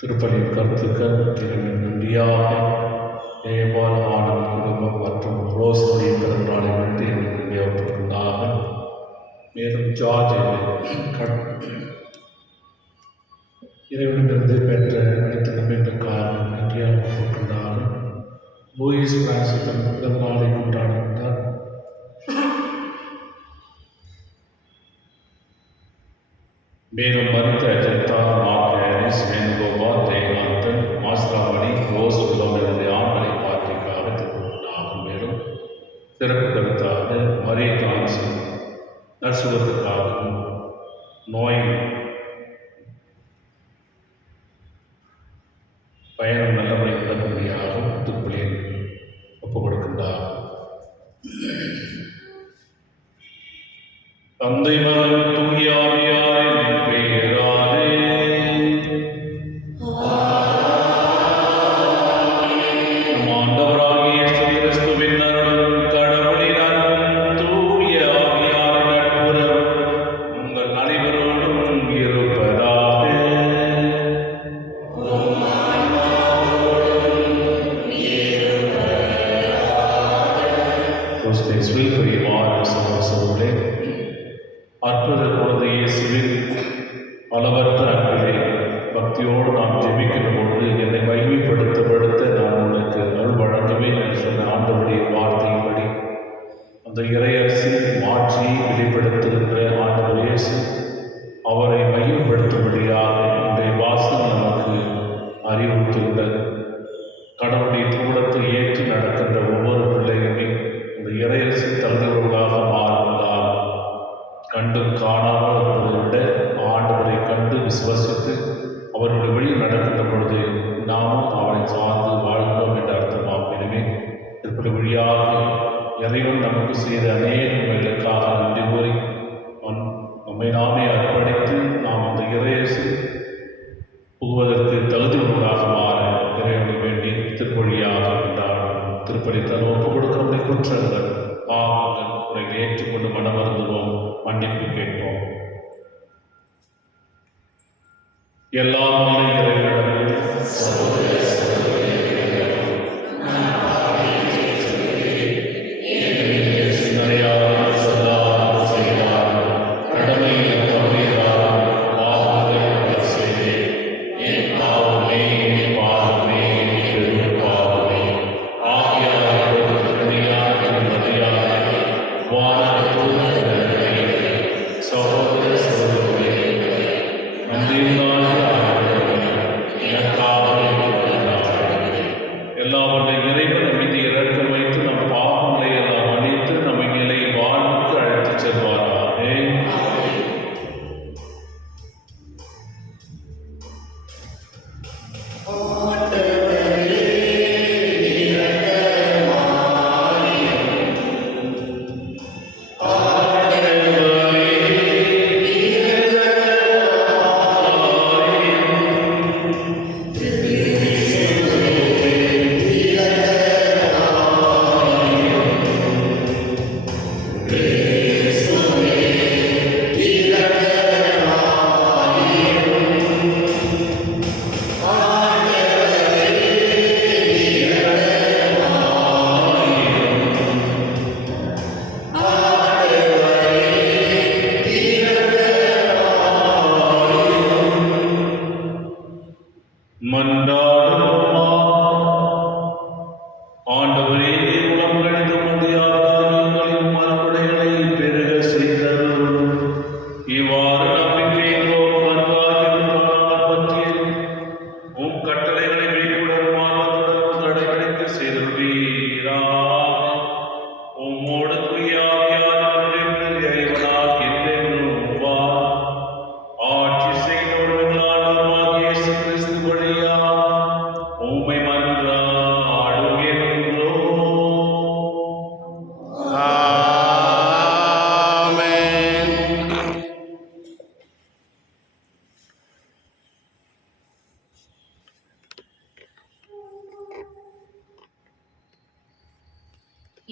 திருப்பலியின் கருத்துக்கள் திருவின் நன்றியாக ஏபால் ஆனந்த் குடும்பம் மற்றும் ரோஸ்மரி பிறந்தநாளை முன்னிட்டு எனக்கு நன்றியாகப்பட்டிருந்தார்கள். மேலும் ஜார்ஜ் இறைவனிலிருந்து பெற்ற அனைத்து நன்மைகளுக்காக நன்றியாகப்பட்டிருந்தார்கள். லூயிஸ் பிரான்சிஸ் தன் பிறந்தநாளை கொண்டாடுகின்றார். மேலும் மரித்த அஜந்தா மார்க் வேணுகோபால் ஜெயகாந்தன் மாஸ்ராமணி ரோஸ் உலகம் ஆண்களை பார்வைக்காக திருப்பூர். மேலும் சிறப்பு கருத்தாக மரிய தான்சன் நர்சுவதற்காகவும் நோய் பயணம் நல்லபடி நடக்கும்படியாகவும் திருப்பலியில் ஒப்புக் கொடுக்கின்றார். தந்தை மகன் தூய ஆவியாரின் பெயராலே நம் ஆண்டவராகிய இயேசு கிறிஸ்துவின் அருளும் கடவுளின் அன்பும் தூய ஆவியாரின் நட்புறவும் உங்கள் அனைவரோடும் இருப்பதாக. அற்புத குழந்தை இயேசுவின் அளவற்ற அன்பிலே பக்தியோடு நாம் ஜெபிக்கின்ற பொழுது என்னை மகிமைப்படுத்த நான் உனக்கு அருள் வழங்குவேன் என்று சொன்ன ஆண்டவருடைய வார்த்தையின்படி அந்த இறையரசி மாட்சியை வெளிப்படுத்துகின்ற ஆண்டவர் இயேசு அவரை மகிமைப்படுத்தும்படியாக இன்றைய வாசகம் நமக்கு அறிவுறுத்துகின்றது. கடவுளுடைய திருவுளத்தை ஏற்று நடக்கின்ற ஒவ்வொரு பிள்ளையுமே அந்த இறையரசி தகுதியுள்ளவர்களாக மாறுவதால் கண்டும் காணாமல் இருப்பதை விட ஆண்டவரை கண்டு விசுவசித்து அவருடைய வழியில் நடக்கின்ற பொழுது நாமும் அவரை சார்ந்து வாழ்கிறோம் என்ற அர்த்தமாகும். எனவே திருப்பதி வழியாக இறைவன் நமக்கு செய்த அநேக உண்மைகளுக்காக நன்றி கூறி நம்மை நாமே அர்ப்பணித்து நாம் அந்த இறையரசு புகுவதற்கு தகுதி உள்ளதாக மாற இறைவனை வேண்டி திருப்பொழியாக கொண்டாடும். திருப்பலி தன் ஒப்புக் கொடுக்க குற்றங்கள் பாவங்கள் குறைகளை ஏற்றுக்கொண்டு மனமருந்துவோம், மன்னிப்பு கேட்போம். எல்லாம் இறைவனிடம் சகோதர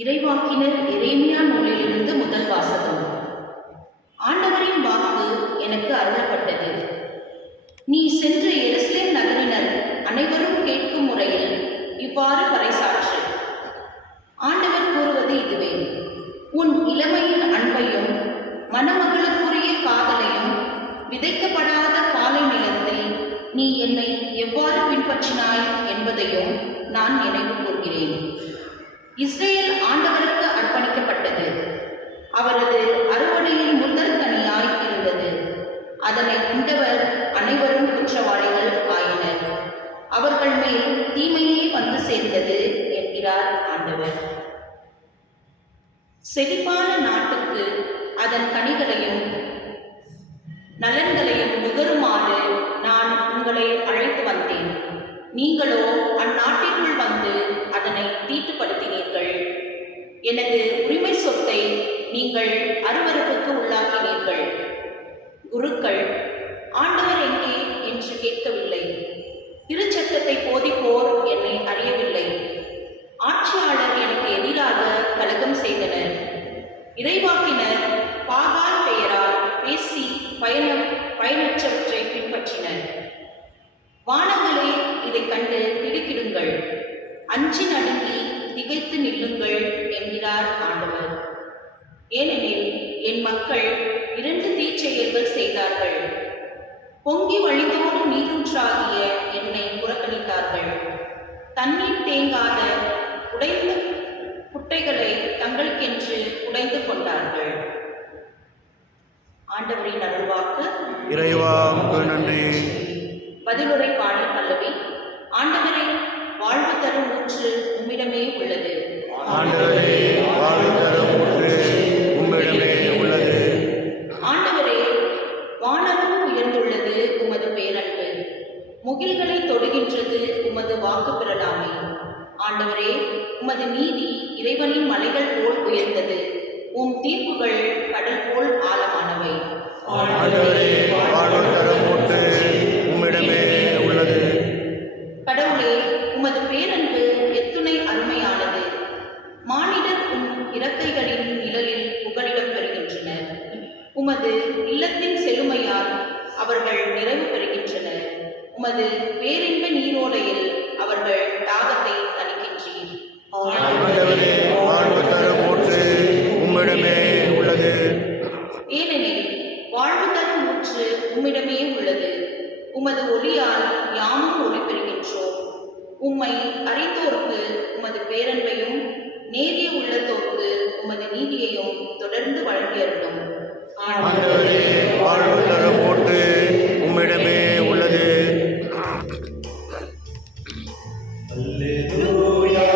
இறைவாக்கினர் எரேமியா நூலிலிருந்து முதல் வாசகம். ஆண்டவரின் வாக்கு எனக்கு அருளப்பட்டது. நீ சென்ற எருசலேம் நகரினர் அனைவரும் கேட்கும் முறையில் இவ்வாறு பறைசாற்று. ஆண்டவர் கூறுவது இதுவே: உன் இளமையின் அன்பையும் மணமகளுக்குரிய காதலையும் விதைக்கப்படாத பாலை நிலத்தில் நீ என்னை எவ்வாறு பின்பற்றினாய் என்பதையும் நான் நினைவு கூர்கிறேன். இஸ்ரேல் ஆண்டவருக்கு அர்ப்பணிக்கப்பட்டது. அவரது அறுவடையில் முதல் கனியாய் இருந்தது. அதனை உண்டவர் அனைவரும் குற்றவாளிகள் ஆயினர். அவர்கள் மேல் தீமையே வந்து சேர்ந்தது என்கிறார் ஆண்டவர். செழிப்பான நாட்டுக்கு அதன் கனிகளையும் நலன்களையும் நுகருமாறு நான் உங்களை அழைத்து வந்தேன். நீங்களோ அந்நாட்டிற்குள் வந்து அதனை தீட்டுப்படுத்தினீர்கள். எனது உரிமை சொத்தை நீங்கள் அருவருப்புக்கு உள்ளாக்கினீர்கள். குருக்கள் ஆண்டவர் எங்கே என்று கேட்கவில்லை. திருச்சட்டத்தை போதிப்போர் என்னை அறியவில்லை. ஆட்சியாளர் எனக்கு எதிராக கலகம் செய்தனர். இறைவாக்கினர் பாகால் பெயரால் பேசி பயனற்றவற்றை பின்பற்றினர். வானங்களே, இதை கண்டு திடுக்கிடுங்கள், அஞ்சி நடுங்கி திகைத்து நில்லுங்கள் என்கிறார் ஆண்டவர். ஏனெனில் என் மக்கள் 2 தீச்செயல்கள் செய்தார்கள். பொங்கி வழிந்தோடு நீரூற்றாகிய என்னை புறக்கணித்தார்கள். தண்ணீர் தேங்காத உடைந்த குட்டைகளை தங்களுக்கென்று உடைந்து கொண்டார்கள். ஆண்டவரின் அருள்வாக்கு. இறைவாக்கு நன்றி. பதிலுரை பாடல் பல்லவி. ஆண்டவரே, வாழ்வு தரும் ஊற்று உம்மிடமே உள்ளது. ஆண்டவரே, வாழ்வு தரும் ஊற்று உம்மிடமே உள்ளது. ஆண்டவரே, வானளவு உயர்ந்துள்ளது உமது பேரன்பு, முகில்களை தொடுகின்றது உமது வாக்கு பெறலாமை. ஆண்டவரே, உமது நீதி இறைவனின் மலைகள் போல் உயர்ந்தது, உம் தீர்ப்புகள் கடல் போல் ஆழமானவை. ஆண்டவரே, வாழ்வு தரும் ஊற்று உம்மிடமே உள்ளது. கடவுளே, உமது பேரன்பு எத்துணை அருமையானது. மானிடர் உம் இறக்கைகளின் நிழலில் புகலிடம் பெறுகின்றனர். உமது இல்லத்தின் செழுமையால் அவர்கள் நிறைவு பெறுகின்றனர். உமது பேரின்ப நீரோடையில் அவர்கள் தாகத்தை தணிக்கின்றீர். ஆண்டவரே, வாழ்வு தரும் ஊற்று உம்மிடமே உள்ளது. ஏனெனில் வாழ்வு தரும் ஊற்று உம்மிடமே உள்ளது. உமது ஒளியால் யாமும் ஒளி பெறுகின்றோம். உம்மை அறிந்தோர்க்கு உமது பேரன்பையும் நேரிய உள்ளத்தோர்க்கு உமது நீதியையும் தொடர்ந்து வழங்கியருளும். ஆண்டவரே, வாழ்வு தரும் ஊற்று உம்மிடமே உள்ளது. அல்லேலூயா,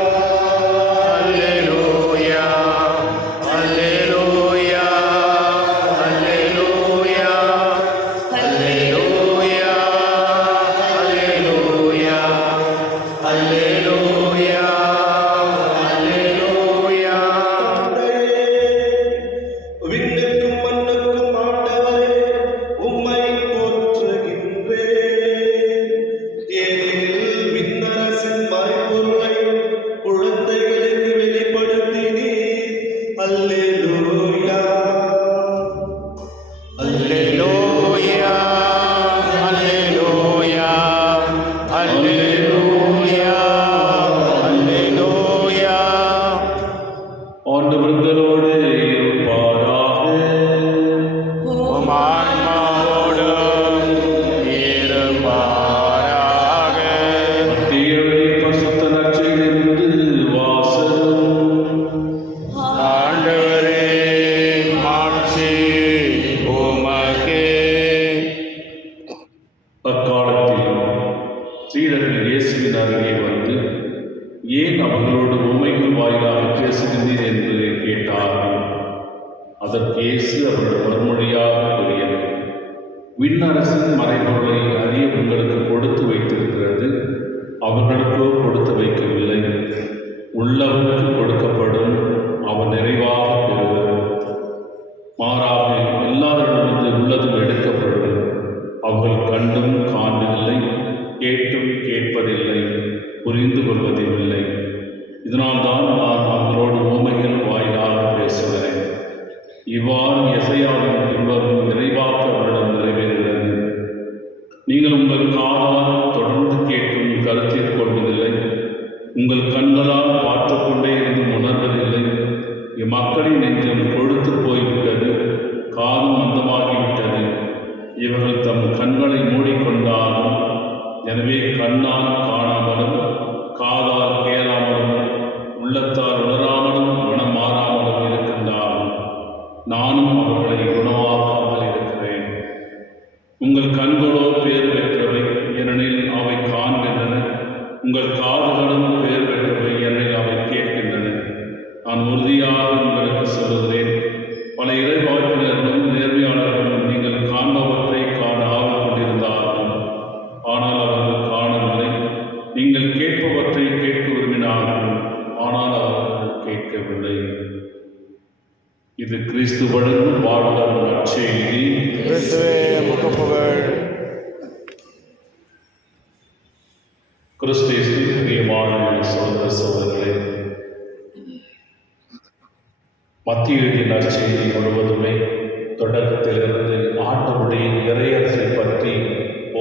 அல்லேலூயா, அல்லேலூயா, அல்லேலூயா, அல்லேலூயா, அல்லேலூயா, அல்லேலூயா, அல்லேலூயா. விண்ணுக்கும் மண்ணுக்கும் ஆண்டவரே, உம்மை போற்றுகின்றேன். ஏனெனில் விண்ணரசின் மறைபொருளை குழந்தைகளுக்கு வெளிப்படுத்தினீர். அல்லேலூயா. அல்லேலூயா, அல்லேலூயா, அல்லேலூயா, அல்லேலூயா. ஆண்டவர்களோடு இருப்பாராக. உம் ஆன்மாவோடும் இருப்பாராக. தீயவை பசுத்த நற்செய்தியிலிருந்து வாசகம். ஆண்டவரே, அதற்கு இயேசு அவர்கள் மறுமொழியாக கூறியது, விண்ணரசின் மறைபொருளை அறிய உங்களுக்கு கொடுத்து வைத்திருக்கிறது, அவர்களுக்கோ கொடுத்து வைக்கவில்லை. உள்ளவனுக்கு கொடுக்கப்படும், அவன் நிறைவாக பெறுவர். மாறாக எல்லாரிடமிருந்து உள்ளதும் எடுக்கப்படும். அவர்கள் கண்டும் காண்பதில்லை, கேட்டும் கேட்பதில்லை, புரிந்து கொள்வதில்லை. இதனால்தான் நான் அவர்களோடு உவமைகள் வாயிலாக பேசுகிறேன். இவ்வாறு எசையாவின் பின்வரும் இறைவாக்கு அவரிடம் நிறைவேறுகிறது. நீங்கள் உங்கள் காதால் தொடர்ந்து கேட்டும் கருத்தில் கொள்வதில்லை, உங்கள் கண்களால் பார்த்து கொண்டே இருந்தும் உணர்வதில்லை. இம்மக்களின் நெஞ்சம் கொழுத்து போய்விட்டது, காதும் மந்தமாகிவிட்டது. இவர்கள் தம் கண்களை மூடிக்கொண்டாலும், எனவே கண்ணால் காணாமலும், காதால் கேளாமலும், உள்ளத்தால் உணராமலும், மனம் மாறாமலும் இருக்கின்றாலும், நானும் அவர்களை குணமாக்காமல் இருக்கிறேன். உங்கள் கண்களோ பேர் பெற்றவை, ஏனெனில் அவை காண்கின்றன. உங்கள் காதுகளும் பேர் பெற்றவை, ஏனெனில் அவை கேட்கின்றன. நான் உறுதியாக உங்களுக்கு சொல்லுகிறேன், பல இறைவாக்கினர்களும் நேர்மையாளர்களும் நீங்கள் காண்பவற்றை காண ஆர்வம் கொண்டிருந்தார்கள், ஆனால் அவர்கள் காணவில்லை. நீங்கள் கேட்பவற்றை கேட்க விரும்பினார்கள், ஆனால் அவர்கள் கேட்கவில்லை. இது கிறிஸ்து வழங்கும் வாழ்தல் நற்செய்தி. கிறிஸ்துவே உமக்கு புகழ். கிறிஸ்துவின் பிரியமான சகோதர சகோதரர்களே, மத்திய எழுதிய நற்செய்தி முழுவதுமே தொடக்கத்திலிருந்து ஆண்டவருடைய இறையரசை பற்றி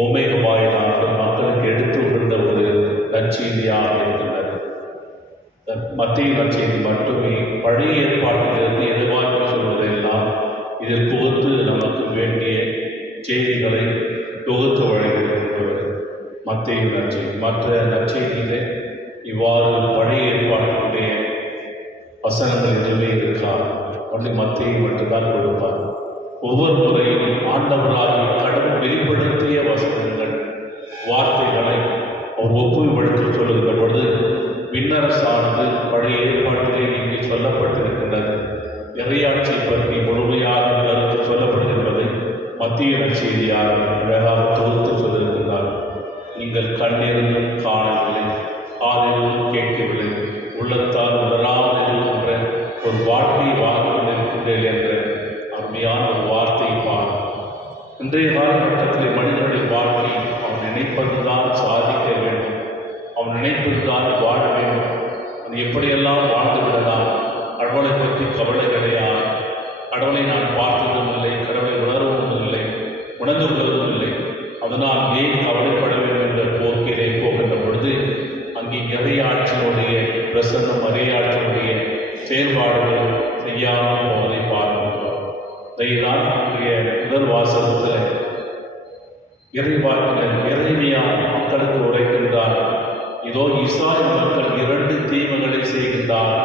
ஓமேக வாயிலாக மக்களுக்கு எடுத்து விழுந்த ஒரு நற்செய்தியாக இருக்கின்றது. மத்திய நற்செய்தி மட்டுமே பழைய ஏற்பாட்டிலிருந்து எதிர்பார்ப்பு சொல்வதெல்லாம் இதில் புகுத்து நமக்கு வேண்டிய செய்திகளை தொகுத்து வழங்குகின்றவர் மத்திய நற்செய்தி. மற்ற நற்செய்தியிலே இவ்வாறு பழைய ஏற்பாட்டினுடைய வசனங்கள் எதுவுமே இருக்கார், ஒன்றை மத்தியை மட்டும்தான் கொடுப்பார். ஒவ்வொரு முறையும் ஆண்டவராகிய கடவுள் வெளிப்படுத்திய வசனங்கள், வார்த்தைகளை அவர் ஒப்புமைப்படுத்தி சொல்லுகின்ற பொழுது விண்ணரசானது பழைய ஏற்பாட்டிலே இங்கே சொல்லப்பட்டிருக்கின்றது. இறையாட்சியை பற்றி முழுமையாக கருத்து சொல்லப்படுகின்றதை மத்திய நற்செய்தியாக அழகாக தொகுத்து சொல்லியிருக்கிறார். நீங்கள் கண்ணிருந்தும் காணவில்லை, காதிலும் கேட்கவில்லை, உள்ளத்தால் உணராமல் இருக்கின்ற ஒரு வாழ்க்கையை வாழ்ந்து கொண்டிருக்கின்றேன் என்ற அருமையான ஒரு வார்த்தையை பார். இன்றைய காலகட்டத்தில் மனிதனுடைய வாழ்க்கை அவன் நினைப்பதுதான் சாதிக்க வேண்டும், அவன் நினைப்பதுதான் வாழ வேண்டும். அவன் எப்படியெல்லாம் வாழ்ந்து விடலாம், கடவுளை பற்றி கவலை கிடையாது, கடவுளை நான் பார்த்ததும் இல்லை, கடவுளை உணர்வதும் இல்லை, உணர்ந்து கொள்வதும் இல்லை, அதனால் ஏன் கவலைப்பட வேண்டும் என்ற போக்கிலே போகின்ற பொழுது அங்கே இறையாட்சியினுடைய பிரசன்னம், இறையாட்சியினுடைய செயல்பாடுகள் செய்யாமல் போவதை பார்க்கின்றோம். இதைதான் இன்றைய முதல் வாசகத்தில் இறைவாக்கினர் எரேமியா மக்களுக்கு உரைக்கின்றார். இதோ இஸ்ராயேல் மக்கள் 2 தீமைகளை செய்கின்றார்.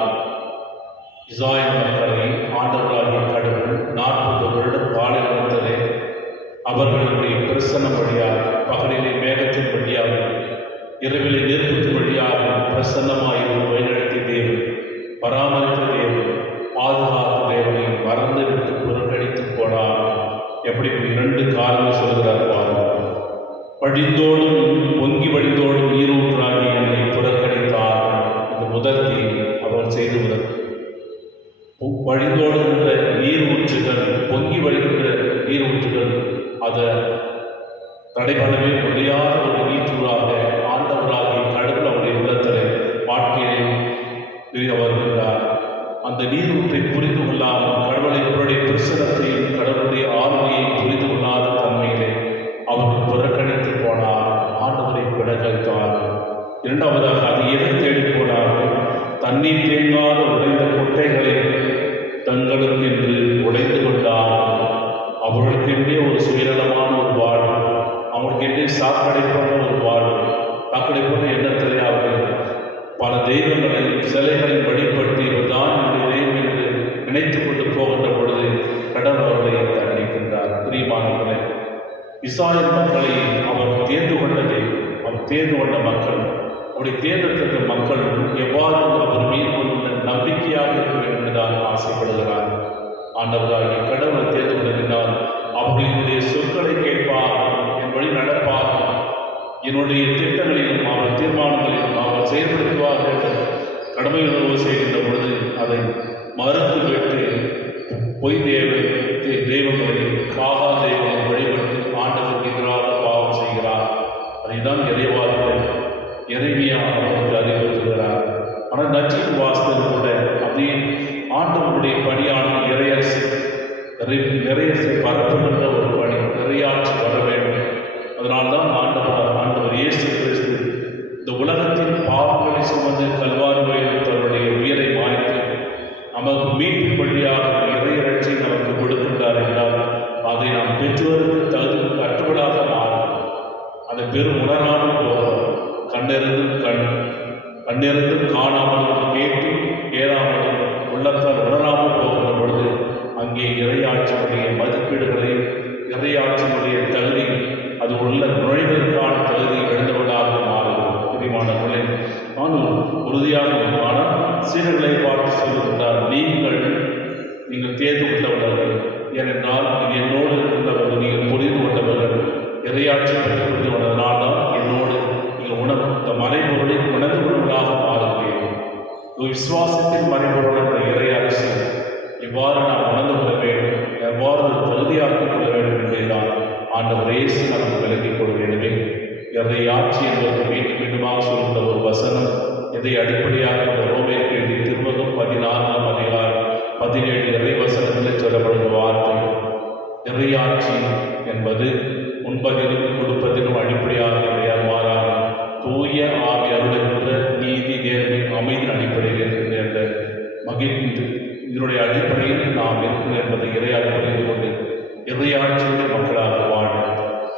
இஸ்ராயேல் மக்களை ஆண்டவராகிய கடவுள் 40 வருடம் காலத்திலே அவர்களுடைய பிரசன்னம் வழியாக, பகலிலே மேகத்தின் வழியாக, இரவிலே நெருப்பத்தின் வழியாக பிரசன்னமாயிருந்து வழிநடத்திய தேவன், பராமரித்த தேவன், பாதுகாத்த தேவனை மறந்துவிட்டு புறக்கணித்து போனார். எப்படி 2 காரணம் சொல்கிறார் பாருங்கள். வழிந்தோடும் பொங்கி வழிந்தோடும் நீரூற்றாகி என்னை புறக்கணித்தார். இந்த முதல் தீமை அவர்கள் செய்து முதல். வழிந்தோடுகின்ற நீர் ஊற்றுகள், பொங்கி வழிகின்ற நீர் ஊற்றுகள், அதை தடைபடவே முடியாத ஒரு நீற்றூறாக ஆண்டவராகிய கடவுள் அவருடைய உள்ளத்தில் வாழ்க்கையிலே வருகின்றார். அந்த நீரூற்றை புரிந்து கொள்ளாமல் கடவுளுடைய பிரசனத்தையும் கடவுளுடைய ஆளுமையை புரிந்து கொள்ளாத தன்மையிலே அவர்கள் புறக்கணித்து போனார், ஆண்டவரை பிடகழித்தார். இரண்டாவதாக அது எதை தேடி போனார்கள்? தண்ணீர் தேங்காத உடைந்த குட்டைகளை தங்களுக்கென்று உடைந்து கொண்டார். அவர்களுக்கென்றே ஒரு சுயநலமான ஒரு வாழ்வு, அவர்களுக்கென்றே சாக்கடை போன்ற ஒரு வாழ்வு, சாக்கடை போன்ற எண்ணத்திலே அவர்கள் பல தெய்வங்களையும் சிலைகளையும் வழிபட்டு தான் தெய்வம் என்று நினைத்து கொண்டு போகின்ற பொழுது கடவுள் அவர்களை தண்டிக்கின்றார். பிரியமானவர்களே, இஸ்ராயேல் மக்களை அவர் தேர்ந்து கொண்டதே, அவர் தேர்ந்து கொண்ட மக்கள், அவருடைய தேர்ந்தெடுத்த மக்கள் எவ்வாறு அவர் மீது கொண்ட நம்பிக்கையாக இருக்க வேண்டும் என்றுதான் ஆசைப்படுகிறார். ஆண்டவராகிய கடவுளை தேர்ந்து கொள்ளினால் அவர்களினுடைய சொற்களை கேட்பார்கள், என் வழி நடப்பார்கள், என்னுடைய திட்டங்களிலும் அவர் தீர்மானங்களிலும் அவர் செயல்படுத்துவார்கள் என்ற கடமை உணர்வு செய்கின்ற பொழுது அதை மறுத்துவிட்டு பொய் தெய்வங்களை பாகா தெய்வங்களை வழிபட்டு ஆண்டவருக்கு எதிராக பாவம் செய்கிறார். அதைதான் இறைவார்கள் இறைமையா அவருக்கு அறிவுறுத்துகிறார். ஆனால் நச்சின் வாசல் கூட அதே ஆண்டவருடைய பணியானது இறையரசு பரப்புகின்ற ஒரு பணி, இறையாட்சி வர வேண்டும். அதனால்தான் ஆண்டவர் இயேசு கிறிஸ்து இந்த உலகத்தின் பாவங்களை சுமந்து கல்வாரி வயலில் தன்னுடைய உயிரை மாய்த்து நமக்கு மீட்பு வழியாக இறையிறட்சி நமக்கு கொடுக்கின்றார் என்றால் அதை நாம் பெற்றோருக்கு தகுதி கட்டுப்படாக மாறும். அதை பெரும் உணராமல் போகிறோம். கண்ணிருந்தும் காணாமலும் கேட்டும் கேளாமலும் உள்ளத்தால் உணராமல் போகின்ற பொழுது அங்கே இறையாட்சியுடைய மதிப்பீடுகளை இறையாட்சியுடைய தகுதி அது உள்ள நுழைவதற்கான தகுதி எழுந்தவர்களாக மாறுகிறோம். பிரியமானவர்களே, நானும் உறுதியாக சீடர்களை பார்த்து சொல்லுகின்றார், நீங்கள் தேர்ந்து கொண்டவர்கள், ஏனென்றால் இது என்னோடு இருக்கின்றவர்கள், நீங்கள் புரிந்து கொண்டவர்கள், இறையாட்சி புரிந்து கொண்டதனால் தான் என்னோடு நீங்கள் இந்த மறைபொருளை உணர்ந்து கொள்வதாக மாறுகிறேன். விசுவாசத்தின் மறைபொருள் என்ற இறை அரசு இவ்வாறு நாம் உணர்ந்து கொள்ள வேண்டும், எவ்வாறு தகுதியாக்கிக் கொள்ள வேண்டும் என்பதைதான் ஆண்டவர் இயேசு நமக்கு விளக்கிக் கொள்கிறது. இறையாட்சி என்பது மீண்டும் மீண்டுமாக சொல்கின்ற ஒரு வசனம். இதை அடிப்படையாக ரோமேற்கு எழுதி திருமுகம் 14ஆம் அதிகாரம் 17 இறை வசனத்தில் சொல்லப்படுகிற வார்த்தை. இறையாட்சி என்பது உண்பதிலும் கொடுப்பதிலும் அடிப்படையாக கிடையாது, மாறாக தூய ஆவி அருளுகின்ற நீதி, நேர்மை, அமைதியின் அடிப்படையில் இருக்கின்ற என்ற மகிழ்ந்து இதனுடைய அடிப்படையில் நாம் இருக்கிறோம் என்பதை இறையால் புரிந்து கொண்டு இறையாட்சியுடைய மக்களாக வாழ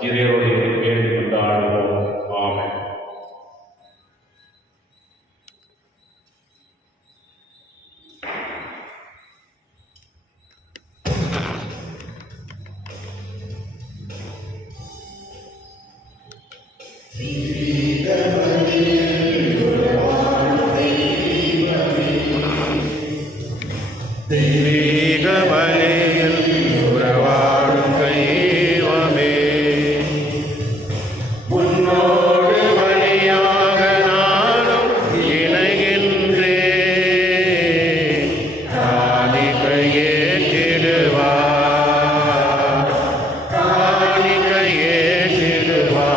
இறைவனுடைய வேண்டும் என்று ஆடுவோம். ஆமென். தெய்வீக பலியில் உறவாடும் தெய்வமே, உன்னோடு பலியாக நானும் இணைகின்றேன். காணிக்கை ஏற்றிடுவார், காணிக்கை ஏற்றிடுவார்.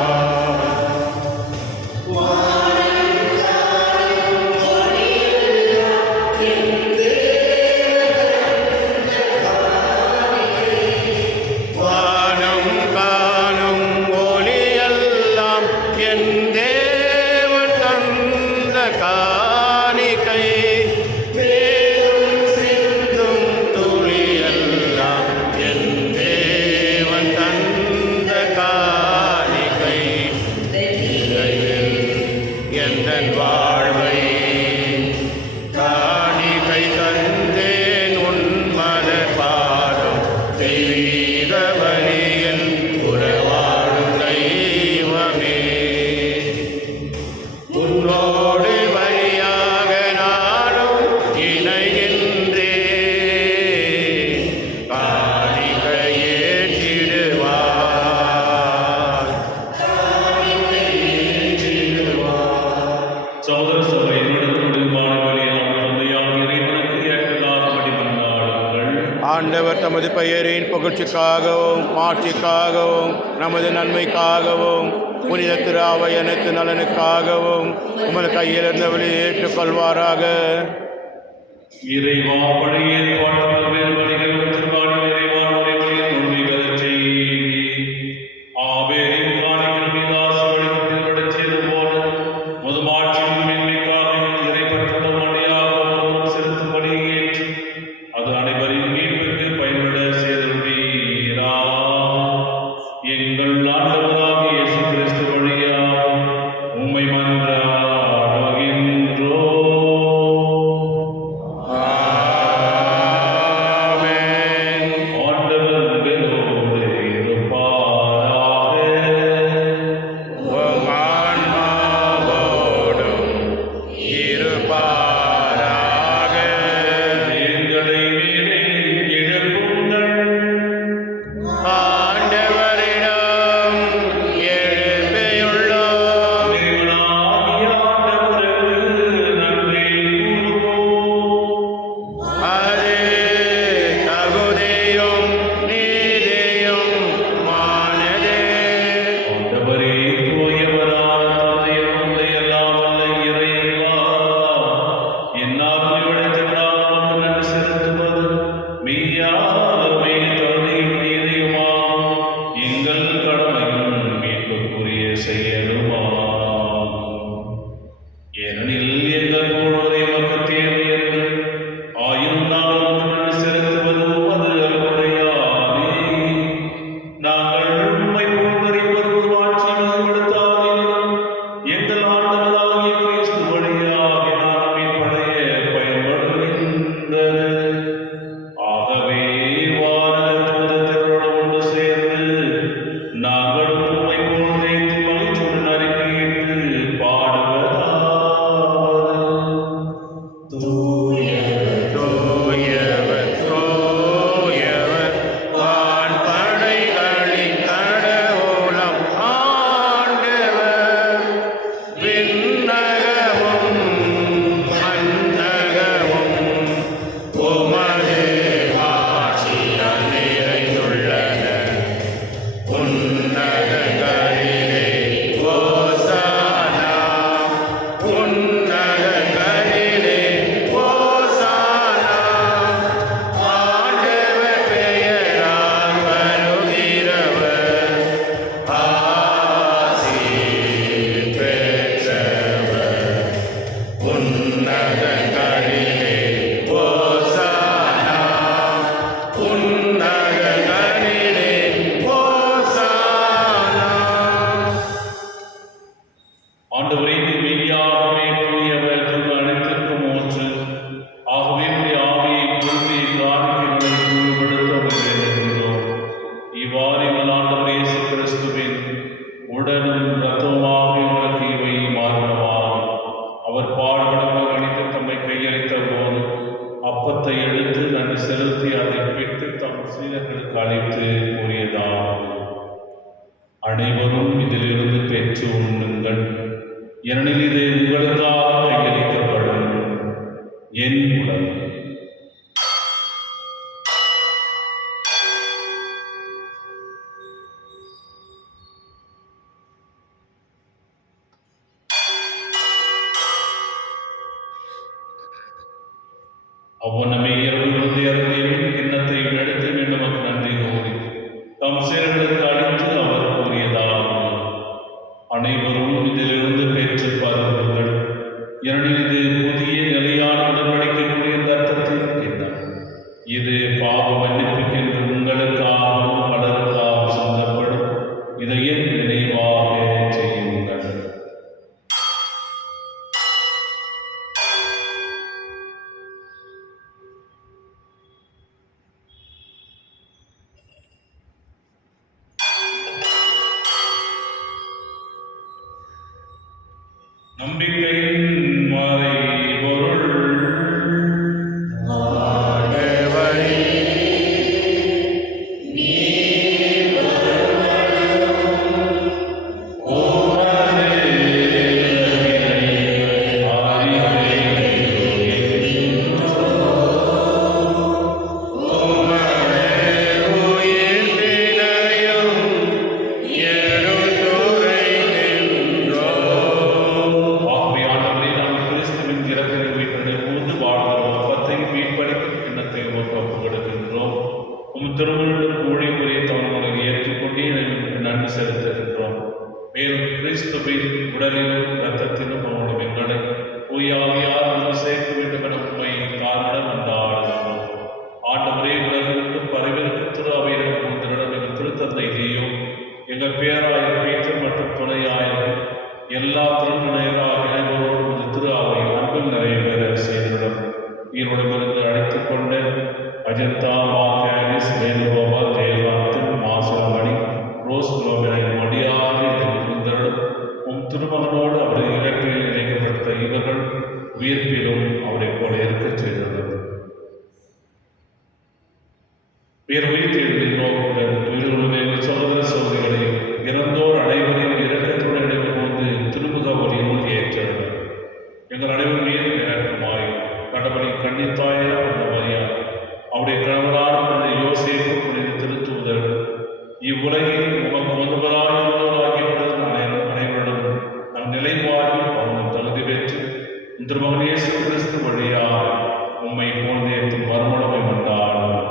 ஆண்டவர் தமது பெயரின் புகழ்ச்சிக்காகவும் மாட்சிக்காகவும் நமது நன்மைக்காகவும் புனித திரு அவை அனைத்து நலனுக்காகவும் உமது கையில் இருந்தவளை ஏற்றுக்கொள்வாராக. இறைவா, பழைய ஏற்பாட்டு பல்வேறு வழிகளும் திருவாடி இறைவா உரைகளில் உண்மைகளைச் செய்தி. ஆபேலின் காணிகள் மீது ஆசை வழிபட்டுவிடச் செய்து போல முதுமாட்சியின் மேன்மைக்காக இறைப்பற்றும் அடியாக ஒருவரும் செலுத்தும்படி ஏற்று அது அனைவரின் மீட்புக்கு பயன்பட செய்தருளீரா. எங்கள் ஆண்டவராகிய இயேசு கிறிஸ்து வழியாக உம்மை மன்றாடுகின்றோம். ஆமென். மெய்யாகவே தகுதியும் நீதியுமாகும் எங்கள் கடமையும் மீட்புக்குரிய செயலுமாகும். ஏனெனில் எங்கள் பொழுதை நமக்கு தேவை என்று ஆயினும் நாங்கள் உமக்கு செலுத்துவது உமது அருளுடையாவே. நாங்கள் உம்மை புகழ்ந்தறிவது வாழ்ச்சி மிகுதிப்படுத்தாதீரும். எங்கள் ஆண்டவராகிய கிறிஸ்து வழியாக நான் மீட்படைய பயன்படுகின்றது. ஆகவே வானக தூதர்களோடு ஒன்று சேர்ந்து நாங்கள் உம்மை புகழ்ந்தேத்தி மகிழ்ச்சியுடன் அறிக்கையிட்டு பாடுவதாவது. தூயவர் தூயவர் வான்படைகளின் கடவுளம் ஆண்டவர். விண்ணகமும் மண்ணகமும் உமது ஆட்சியால் நிறைந்துள்ளன. உன்னதங்களிலே ஓசானா, உன்னதங்களிலே ஓசானா. ஆண்டவர் பெயரால் வருகிறவர் ஆசி பெற்றவர். உன்னதங்களிலே ஓசானா, உன்னதங்களிலே ஓசானா. ஆண்டவரே, நீர் மெய்யாகவே தூயவர், தூய அனைத்திற்கும் ஊற்று. ஆகவே உம்முடைய ஆவியை கொண்டு காணிக்கைகளை தூய்மைப்படுத்த வேண்டுகின்றோம். இவ்வாறு எங்கள் ஆண்டவர் இயேசு கிறிஸ்துவின் உடலும் இரத்தமுமாக எங்களுக்கு இவை மாறுபடுமாறு அவர் பாடுபட அணித்து தம்மை கையளித்த போது அப்பத்தை எடுத்து நன்றி செலுத்தி அதை பிட்டு தம் சீடர்களுக்கு அளித்து கூறியதாவது: அனைவரும் இதிலிருந்து பெற்று உண்ணுங்கள், ஏனெனில் இது உங்களுக்காக கையளிக்கப்படும் என் உடல். அவ்வனமே இரவு அருந்தியவின் கிண்ணத்தை எடுத்து மீண்டும் நன்றி கூறி தம் சீடர்களுக்கு அளித்து அவர் கூறியதாவது: அனைவரும் இதிலிருந்து பெற்று பருகுங்கள், ஏனெனில் இது புதிய நிலையான உடன்படிக்கைக்குரிய இரத்தத்தின் கிண்ணம். இது பாவ மன்னிப்புக்கென்று உங்களுக்காகவும் பலருக்காகவும் சிந்தப்படும். இதை என் நினைவாக செய்யுங்கள். நம்பிக்கையின் மறைபொருள். ஆண்டவரே, திருமணம் ஊழியமுறையை தவறுகளை ஏற்றுக்கொண்டு எனக்கு நன்றி செலுத்துகின்றோம். மேலும் கிறிஸ்துவின் உடலிலும் இரத்தத்திலும் அவனுடைய எங்களை தூயாவியார் சேர்க்க வேண்டும் என உண்மை தாழ்வுடன் வந்தாடுகிறோம். ஆண்டவரே, உலகிற்கு பரவிற்கு திரு அவையிடம் உங்களிடம் எங்கள் திருத்தந்தை செய்யும் எங்கள் பேராயர் பேச்சர் மற்றும் துணையாயர் எல்லா திருமணையராக இணைவரோடு இந்த திரு அவையில் அன்பில் நிறைவேற செய்திடம் ஈரோடமிருந்து அழைத்துக் கொண்ட அஜந்தா, மாரிஸ், வேணுகோபால், ஜெயகாந்தன், மாசுரமணி, ரோஸ் குலோபினை மடியாக உம் திருமகனோடு அவரை இலக்கையில் இணைக்கப்பட்ட இவர்கள் உயிர்ப்பிலும் அவரை போல இருக்கச் செய்தனர். உயிர்த்தெழுதின் நோக்குடன் உயிர்களுடைய சகோதர சகோதரிகளையும் இறந்தோர் அனைவரையும் இரக்கத்துடன் இடங்கள் கொண்டு திருமுக ஒளியினுள் ஏற்றனர். எங்கள் அனைவர் மீது இறக்கமாய் கடவுளின் கன்னித்தாயார் மரியா, அவருடைய கணவரான புனித யோசேப்பு, புனித திருத்தூதர், இவ்வுலகில் உமக்கு வந்தவராகிய அனைவரிடம் நம் நிலை வாழ்வில் அவனும் தகுதி பெற்று திருமகன் இயேசு கிறிஸ்து வழியாக உம்மை போன்றேற்றும் மறுமணமை கொண்டாடுவோம்.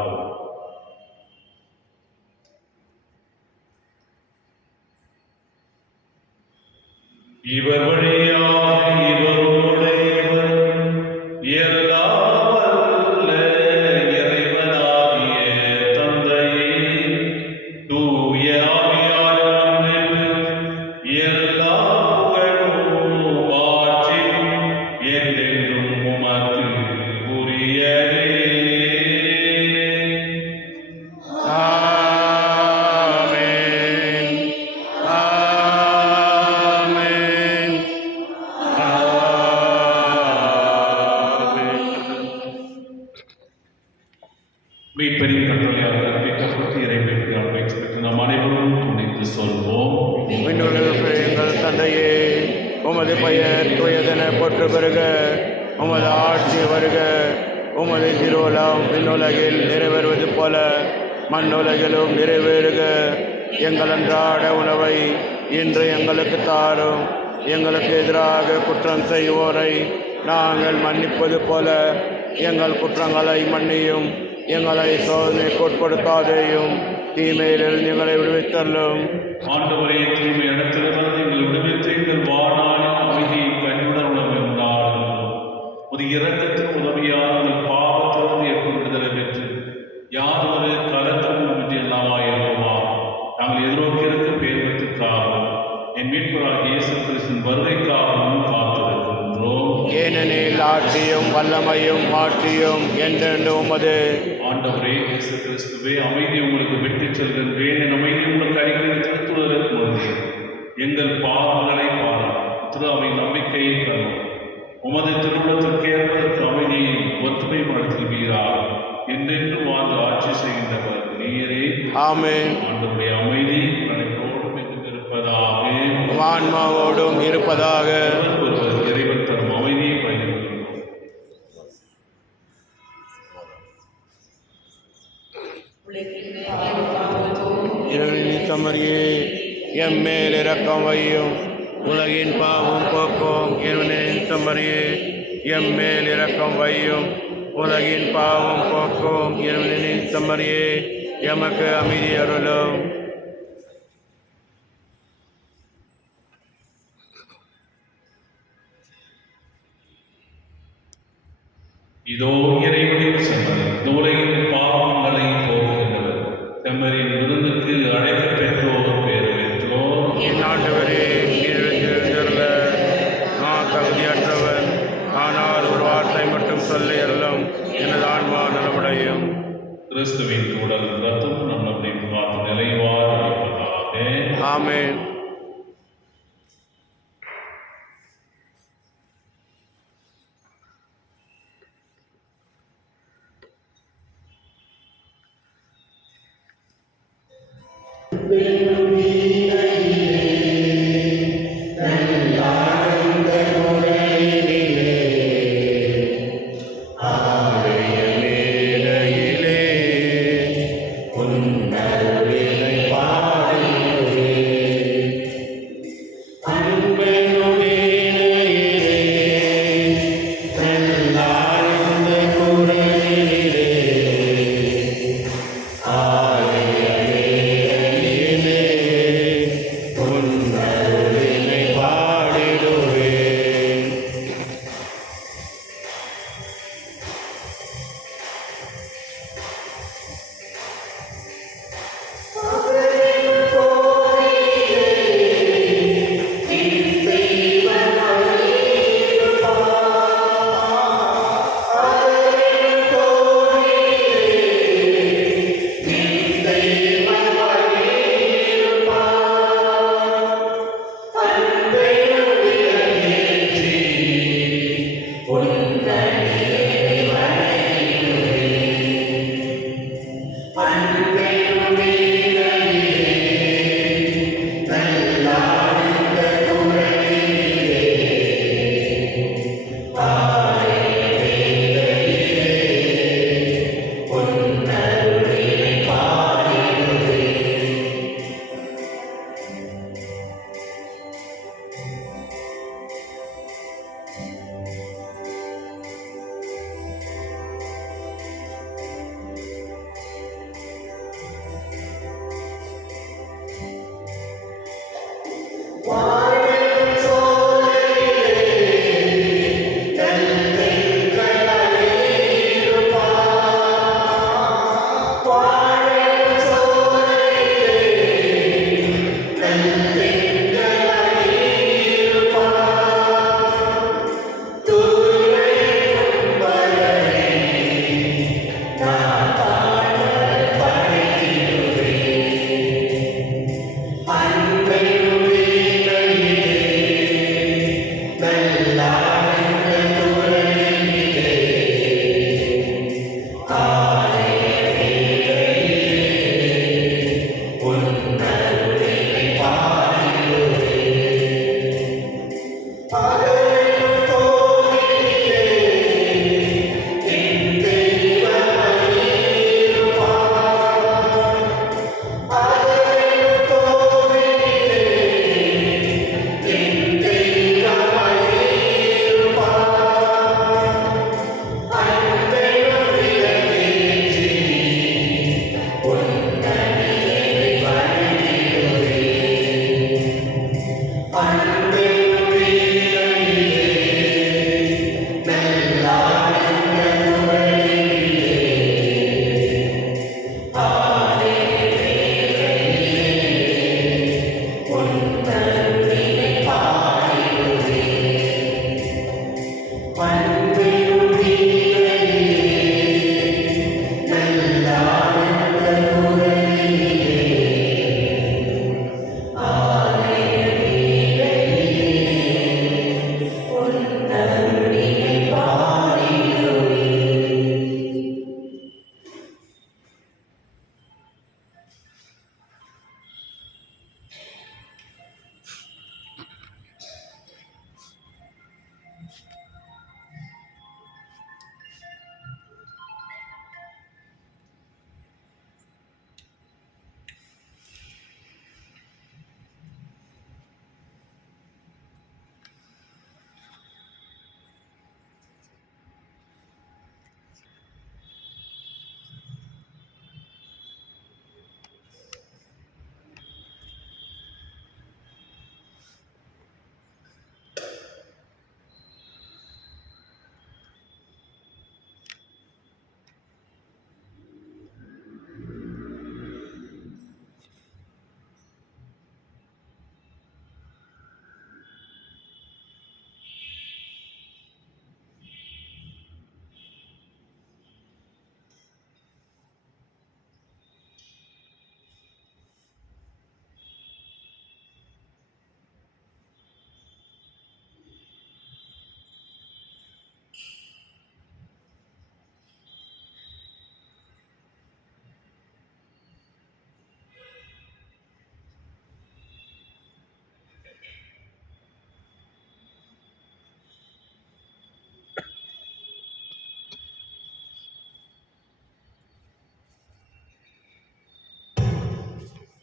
இவர் வழியாக இவரோடு இவரும் எல்லாம் வல்ல இறைவனாகிய தந்தையே, தூய ஆவியார் எல்லா புகழும் மாட்சியும் என்றென்றும் உமக்கு உரியதே. ஆமென். ஆமென். ஆமென். மீட்பரின் கட்டளையால் கற்பிக்கப்பட்டு இறைவனுக்கு அன்பைச் பெற்று நாம் அனைவரும் துணிந்து சொல்வோம். விண்ணுலகில் எங்கள் தந்தையே, உமது பெயர் தூயதென போற்று பெறுக. உமது ஆட்சி வருக. உமது திருவுளம் விண்ணுலகில் நிறைவேறுவது போல மண்ணுலகிலும் நிறைவேறுக. எங்கள் அன்றாட உணவை இன்று எங்களுக்கு தாரும். எங்களுக்கு எதிராக குற்றம் செய்வோரை நாங்கள் மன்னிப்பது போல எங்கள் குற்றங்களை மன்னியும். எங்களை சோதனைக்கு உட்படுத்தாதேயும், தீமையிலிருந்து எங்களை விடுவித்தள்ளும். ஆண்டவரே, தீமை இடத்திலிருந்து எங்கள் விடுவித்து எங்கள் வாழ்நாளில் அமைதியை கனிவுடன் உணர்ந்தாலும் ஒரு இரக்கத்தின் உதவியால் எங்கள் பாவத்திலிருந்து ஏற்படும் விடுதலை பெற்று யாதொரு கலக்கமும் இன்றி எல்லாமாயிருக்குமா நாங்கள் எதிர்நோக்கியிருக்க பேர்வதற்காகவும் என் மீட்பராகிய இயேசு கிறிஸ்துவின் வருகைக்காகவும் காத்திருக்கின்றோம். ஏனெனில் ஆட்சியும் வல்லமையும் மாட்சியும் என்றென்று உமது. ஆண்டவரே இயேசு கிறிஸ்துவே, அமைதி உங்களுக்கு விட்டுச் செல்கின்றேன், என் அமைதி உங்களுக்கு அளிக்கிறேன் திருத்துவதற்கு முன்பு எங்கள் பாவங்களை பாரும். திரு அவை நம்பிக்கையை தரும். உமது திருவுளத்திற்கு ஏற்பதற்கு அமைதியை ஒற்றுமை படுத்துவீராக. என்றென்று வாழ்ந்து ஆட்சி செய்கின்றவர் நீரே. ஆமென். ஆண்டவருடைய அமைதி அனைவரோடும் இருப்பதாக. ஆன்மாவோடும் இருப்பதாக. ஒருவர் இறைவன் தரும் அமைதியை பகிர்ந்து இறைவனின் சமரியே, எம்மேல் இரக்கம் வையும். உலகின் பாவம் போக்கும் இறைவனின் சமரியே, எம்மேல் இரக்கம் வையும். உலகின் பாவம் போக்கும் இறைவனின் சமரியே, எமக்கு அமைதி அருளும். இதோ இறைவனின் செம்மறி, உலகின் பாவங்களை போக்குகின்றவர். செம்மறியின் விருந்துக்கு அழைக்க பெற்றோர் பேர் பெற்றோர். என் ஆண்டவரே, நீரிழந்திருந்த நான் தகுதியற்றவன். ஆனால் ஒரு வார்த்தை மட்டும் சொல்ல எல்லாம் எனது ஆன்மா நலமடையும். கிறிஸ்துவின் உடல் ரத்தம் நம்முடைய காத்து நிலைவார் இருப்பதாக. ஆமென்.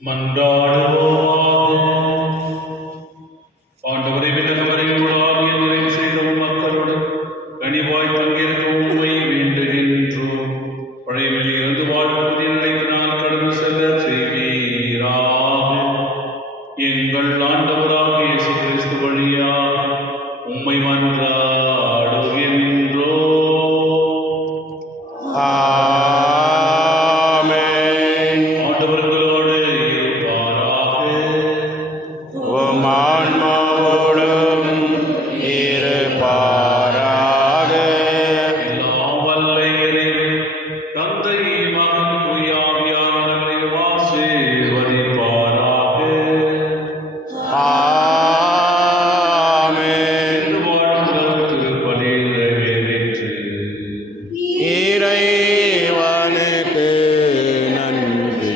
மன்றாடுவோம். ஆண்டவரை விண்ணகவரை உலகாகிய நிறைவு செய்த உம் மக்களுடன் கனிவாய் தங்கியிருக்க உம்மை வேண்டுகின்றோம். பழைய நிலையிலிருந்து வாழும் புதிய நிலைக்கு நாள் கடந்து செல்ல செய்வீராக. எங்கள் ஆண்டவராகிய இயேசு கிறிஸ்து வழியாக உம்மை மன்றாடுகின்றோம். ஆமென். ஆண்டவர்களோடு இருப்பாராக. உம் ஆன்மாவோடும் இருப்பாராக. எல்லாம் வல்ல இறைவன், தந்தை, மகன், தூய ஆவியானவரை ஆசீர்வதிப்பாராக. ஆமென். வாழும் திருப்பலி நிறைவேறிற்று. இறைவனுக்கு நன்றி.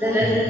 La